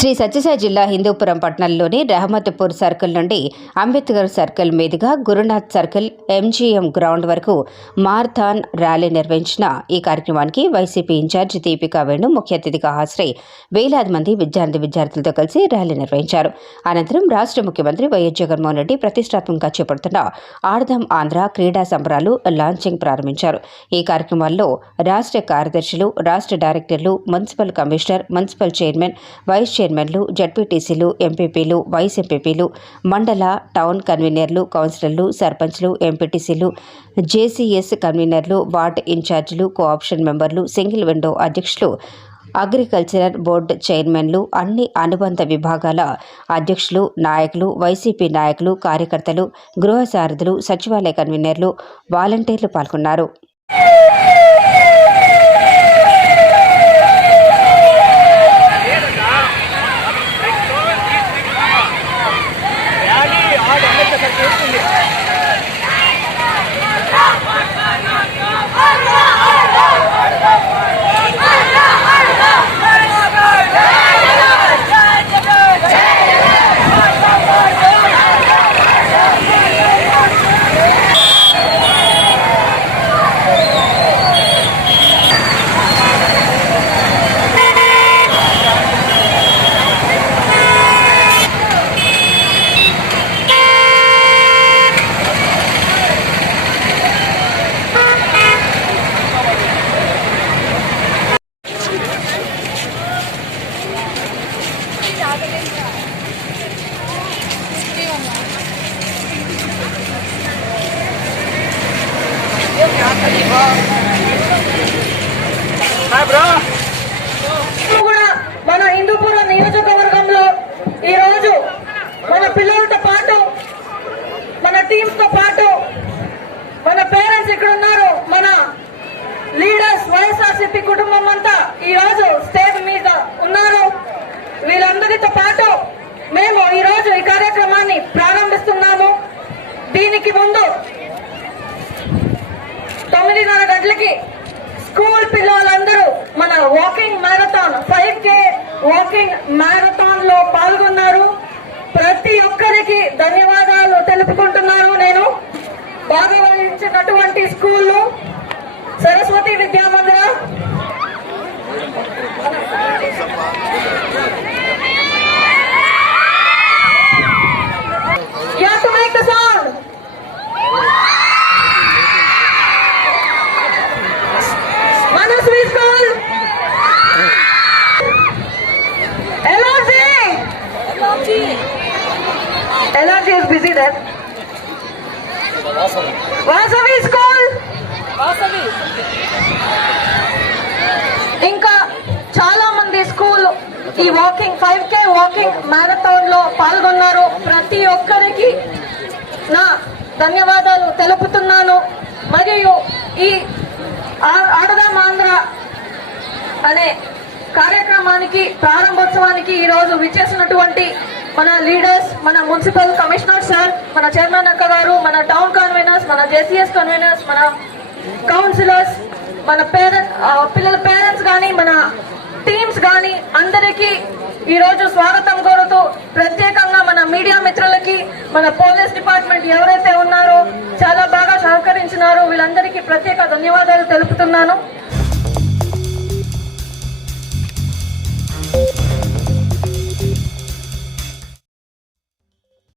శ్రీ సత్యసాయి జిల్లా హిందూపురం పట్టణంలోని రహమత్పూర్ సర్కిల్ నుండి అంబేద్కర్ సర్కిల్ మీదుగా గురునాథ్ సర్కిల్ ఎంజీఎం గ్రౌండ్ వరకు మార్థాన్ ర్యాలీ నిర్వహించిన ఈ కార్యక్రమానికి వైసీపీ ఇన్ఛార్జ్ దీపికా వేణు ముఖ్య అతిథిగా హాజరై వేలాది మంది విద్యార్థి విద్యార్థులతో కలిసి ర్యాలీ నిర్వహించారు. అనంతరం రాష్ట్ర ముఖ్యమంత్రి వైఎస్ జగన్మోహన్ రెడ్డి ప్రతిష్టాత్మకంగా చేపడుతున్న ఆడదాం ఆంధ్ర క్రీడా సంబరాలు లాంచింగ్ ప్రారంభించారు. ఈ కార్యక్రమాల్లో రాష్ట్ర కార్యదర్శులు రాష్ట్ర డైరెక్టర్లు municipal commissioner municipal chairman vice చైర్మన్లు జడ్పీటీసీలు ఎంపీపీలు వైస్ ఎంపీపీలు మండల టౌన్ కన్వీనర్లు కౌన్సిలర్లు సర్పంచ్లు ఎంపీటీసీలు జేసీఎస్ కన్వీనర్లు వార్డ్ ఇన్ఛార్జీలు కోఆప్షన్ మెంబర్లు సింగిల్ విండో అధ్యక్షులు అగ్రికల్చరల్ బోర్డు చైర్మన్లు అన్ని అనుబంధ విభాగాల అధ్యక్షులు నాయకులు వైసీపీ నాయకులు కార్యకర్తలు గృహ సారథులు సచివాలయ కన్వీనర్లు వాలంటీర్లు పాల్గొన్నారు. కూడా మన హిందూపురం నియోజకవర్గంలో ఈ రోజు మన పిల్లలతో పాటు మన టీమ్స్తో పాటు మన పేరెంట్స్ ఇక్కడ ఉన్నారు. మన లీడర్స్ వైఎస్ఆర్సీపీ కుటుంబం అంతా ఈ రోజు స్టేజ్ మీద ఉన్నారు. వీళ్ళందరితో పాటు మేము ఈ రోజు ఈ కార్యక్రమాన్ని ప్రారంభిస్తున్నాము. దీనికి ముందు తొమ్మిదిన్నర గంటలకి స్కూల్ పిల్లలందరూ మన walking marathon five K walking మ్యారథాన్లో పాల్గొన్నారు. ప్రతి ఒక్కరికి ధన్యవాదాలు తెలుపుకుంటున్నాను నేను. భాగవహించినటువంటి స్కూళ్ళు సరస్వతి విద్యా busy there. Vasavi School. ఇంకా చాలా మంది స్కూల్ ఈ వాకింగ్ ఫైవ్ కే వాకింగ్ మ్యారథాన్లో పాల్గొన్నారు ప్రతి ఒక్కరికి నా ధన్యవాదాలు తెలుపుతున్నాను మరియు ఈ ఆడదాం ఆంధ్ర అనే కార్యక్రమానికి ప్రారంభోత్సవానికి ఈ రోజు విచ్చేసినటువంటి మన లీడర్స్ మన మున్సిపల్ కమిషనర్ సార్ మన చైర్మన్ అక్క గారు మన టౌన్ కన్వీనర్స్ మన జేసీఎస్ కన్వీనర్స్ మన కౌన్సిలర్స్ మన పేరెంట్ పిల్లల పేరెంట్స్ కానీ మన టీమ్స్ కానీ అందరికీ ఈరోజు స్వాగతం కోరుతూ ప్రత్యేకంగా మన మీడియా మిత్రులకి మన పోలీస్ డిపార్ట్మెంట్ ఎవరైతే ఉన్నారో చాలా బాగా సహకరించినారో వీళ్ళందరికీ ప్రత్యేక ధన్యవాదాలు తెలుపుతున్నాను.